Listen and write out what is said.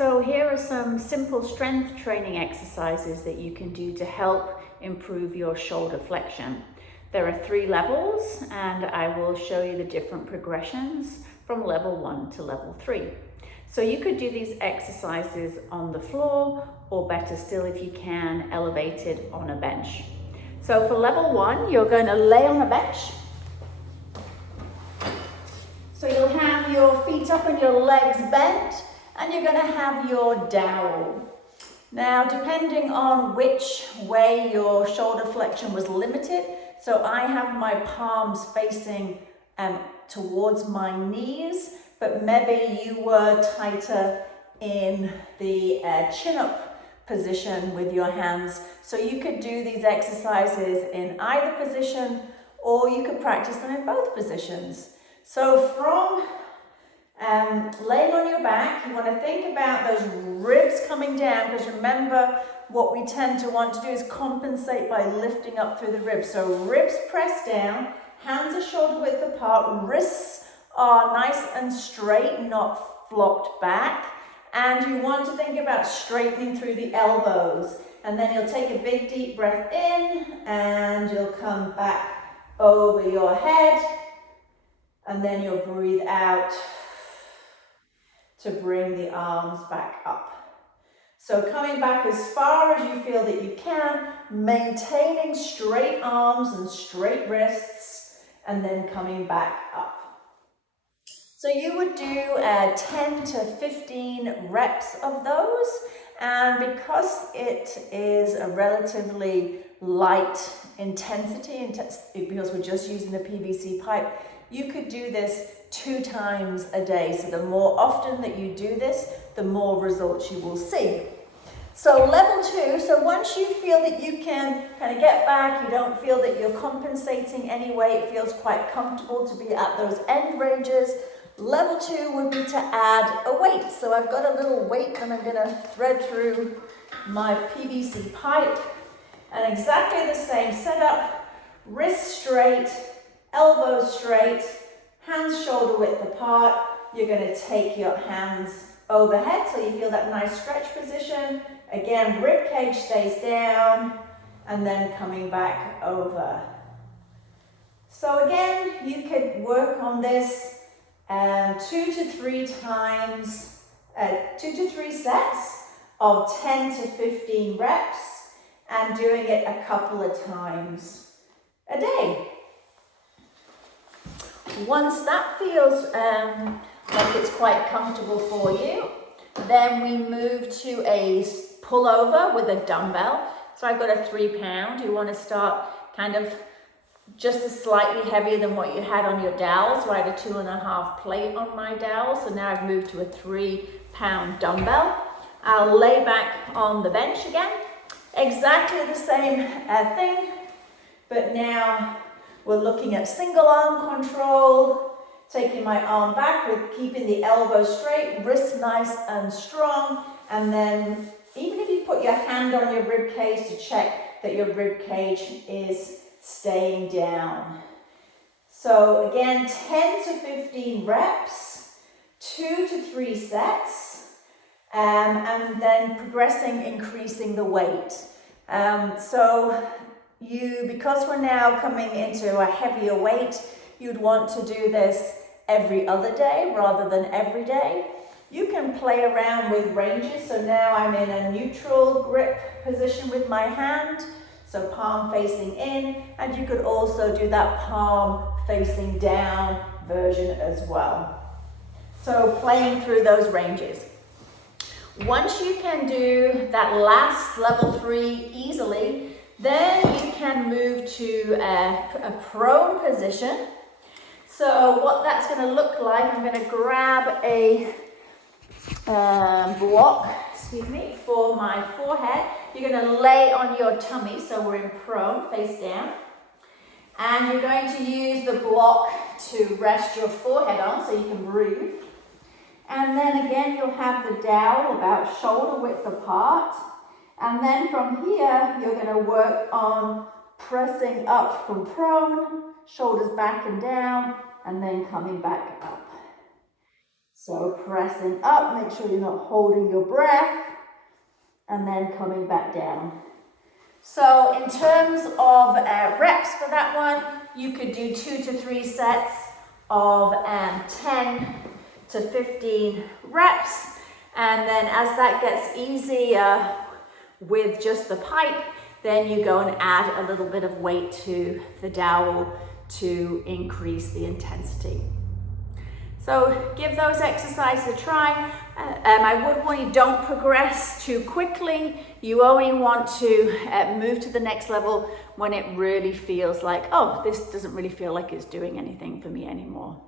So here are some simple strength training exercises that you can do to help improve your shoulder flexion. There are 3 levels and I will show you the different progressions from level 1 to level 3. So you could do these exercises on the floor, or better still if you can, elevated on a bench. So for level 1, you're going to lay on a bench. So you'll have your feet up and your legs bent, and you're going to have your dowel. Now, depending on which way your shoulder flexion was limited, so I have my palms facing towards my knees, but maybe you were tighter in the chin-up position with your hands. So you could do these exercises in either position, or you could practice them in both positions. So from laying on your back, you want to think about those ribs coming down, because remember, what we tend to want to do is compensate by lifting up through the ribs. So ribs press down, hands are shoulder width apart, wrists are nice and straight, not flopped back. And you want to think about straightening through the elbows. And then you'll take a big deep breath in, and you'll come back over your head. And then you'll breathe out to bring the arms back up. So coming back as far as you feel that you can, maintaining straight arms and straight wrists, and then coming back up. So you would do 10 to 15 reps of those, and because it is a relatively light intensity, because we're just using the PVC pipe, you could do this 2 times a day. So the more often that you do this, the more results you will see. So level 2, so once you feel that you can kind of get back, you don't feel that you're compensating anyway, it feels quite comfortable to be at those end ranges. Level 2 would be to add a weight. So I've got a little weight and I'm going to thread through my PVC pipe. And exactly the same setup, wrists straight, elbows straight, hands shoulder width apart. You're going to take your hands overhead so you feel that nice stretch position. Again, rib cage stays down, and then coming back over. So again, you could work on this 2 to 3 times, 2 to 3 sets of 10 to 15 reps, and doing it a couple of times a day. Once that feels like it's quite comfortable for you, then we move to a pullover with a dumbbell. So I've got a 3 pound. You want to start kind of just slightly heavier than what you had on your dowel. So I had a 2.5 plate on my dowel. So now I've moved to a 3 pound dumbbell. I'll lay back on the bench again. Exactly the same thing, but now we're looking at single arm control, taking my arm back with keeping the elbow straight, wrist nice and strong, and then even if you put your hand on your rib cage to check that your rib cage is staying down. So again, 10 to 15 reps, 2 to 3 sets, and then progressing, increasing the weight. Because we're now coming into a heavier weight, you'd want to do this every other day rather than every day. You can play around with ranges. So now I'm in a neutral grip position with my hand, so palm facing in, and you could also do that palm facing down version as well. So playing through those ranges. Once you can do that last level 3 easily, then you can move to a prone position. So what that's going to look like, I'm going to grab a block, for my forehead. You're going to lay on your tummy, so we're in prone, face down. And you're going to use the block to rest your forehead on so you can breathe. And then again, you'll have the dowel about shoulder width apart. And then from here, you're going to work on pressing up from prone, shoulders back and down, and then coming back up. So pressing up, make sure you're not holding your breath, and then coming back down. So in terms of reps for that one, you could do 2 to 3 sets of 10 to 15 reps. And then as that gets easier with just the pipe, then you go and add a little bit of weight to the dowel to increase the intensity. So give those exercises a try. I would warn you, don't progress too quickly. You only want to move to the next level when it really feels like, oh, this doesn't really feel like it's doing anything for me anymore.